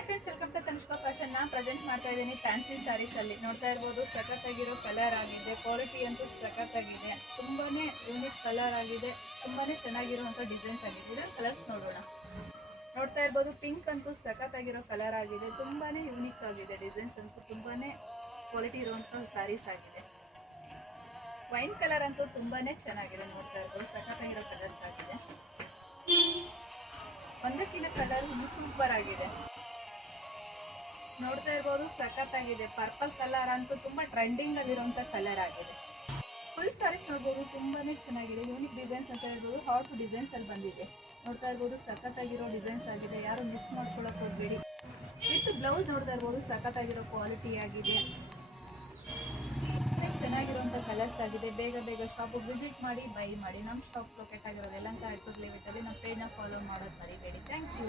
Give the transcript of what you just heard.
Hi friends, welcome to Tanushka fashion. ನಾನು present ಮಾಡ್ತಾ ಇದ್ದೀನಿ ಫ್ಯಾನ್ಸಿ ಸ್ಯಾರೀಸ್ ಅಲ್ಲಿ. ನೋಡ್ತಾ ಇರ್ಬೋದು, ಸಖತ್ತಾಗಿರೋ ಕಲರ್ ಆಗಿದೆ. ಕ್ವಾಲಿಟಿ ಅಂತೂ ಸಖತ್ತಾಗಿದೆ. ತುಂಬಾನೇ ಯೂನಿಕ್ ಕಲರ್ ಆಗಿದೆ. ತುಂಬಾನೇ ಚೆನ್ನಾಗಿರುವಂತ ಡಿಸೈನ್ಸ್ ಆಗಿದೆ. ಕಲರ್ಸ್ ನೋಡೋಣ. ನೋಡ್ತಾ ಇರ್ಬೋದು, ಪಿಂಕ್ ಅಂತೂ ಸಖತ್ತಾಗಿರೋ ಕಲರ್ ಆಗಿದೆ. ತುಂಬಾನೇ ಯೂನಿಕ್ ಆಗಿದೆ. ಡಿಸೈನ್ಸ್ ಅಂತೂ ತುಂಬಾನೇ ಕ್ವಾಲಿಟಿ ಇರುವಂತ ಸ್ಯಾರೀಸ್ ಆಗಿದೆ. ವೈನ್ ಕಲರ್ ಅಂತೂ ತುಂಬಾನೇ ಚೆನ್ನಾಗಿದೆ. ನೋಡ್ತಾ ಇರ್ಬೋದು, ಸಖತ್ತಾಗಿರೋ ಕಲರ್ಸ್ ಆಗಿದೆ. ಒಂದಕ್ಕಿಂತ ಕಲರ್ ಸೂಪರ್ ಆಗಿದೆ. ನೋಡ್ತಾ ಇರ್ಬೋದು, ಸಖತ್ತಾಗಿದೆ. ಪರ್ಪಲ್ ಕಲರ್ ಅಂತೂ ತುಂಬಾ ಟ್ರೆಂಡಿಂಗ್ ಆಗಿರುವಂತ ಕಲರ್ ಆಗಿದೆ. ಫುಲ್ ಸ್ಯಾರೀಸ್ ನೋಡ್ಬೋದು, ತುಂಬಾನೇ ಚೆನ್ನಾಗಿದೆ. ಯೂನಿಕ್ ಡಿಸೈನ್ಸ್ ಅಂತ ಹೇಳ್ಬೋದು. ಹಾಟ್ ಡಿಸೈನ್ಸ್ ಅಲ್ಲಿ ಬಂದಿದೆ. ನೋಡ್ತಾ ಇರ್ಬೋದು, ಸಖತ್ತಾಗಿರೋ ಡಿಸೈನ್ಸ್ ಆಗಿದೆ. ಯಾರು ಮಿಸ್ ಮಾಡ್ಕೊಳಕ್ ಹೋಗ್ಬೇಡಿ. ವಿತ್ ಬ್ಲೌಸ್ ನೋಡ್ತಾ ಇರ್ಬೋದು, ಸಖತ್ತಾಗಿರೋ ಕ್ವಾಲಿಟಿ ಆಗಿದೆ. ಚೆನ್ನಾಗಿರುವಂತ ಕಲರ್ಸ್ ಆಗಿದೆ. ಬೇಗ ಬೇಗ ಶಾಪ್ ವಿಸಿಟ್ ಮಾಡಿ, ಬೈ ಮಾಡಿ. ನಮ್ಮ ಶಾಪ್ ಲೊಕೇಟ್ ಆಗಿರೋದೆಲ್ಲ ಅಂತ ಹೇಳ್ಕೊಡ್ಲೇಬೇಕಲ್ಲಿ. ನಮ್ಮ ಪೇಜ್ನ ಫಾಲೋ ಮಾಡೋದು ಮರಿಬೇಡಿ. Thank you.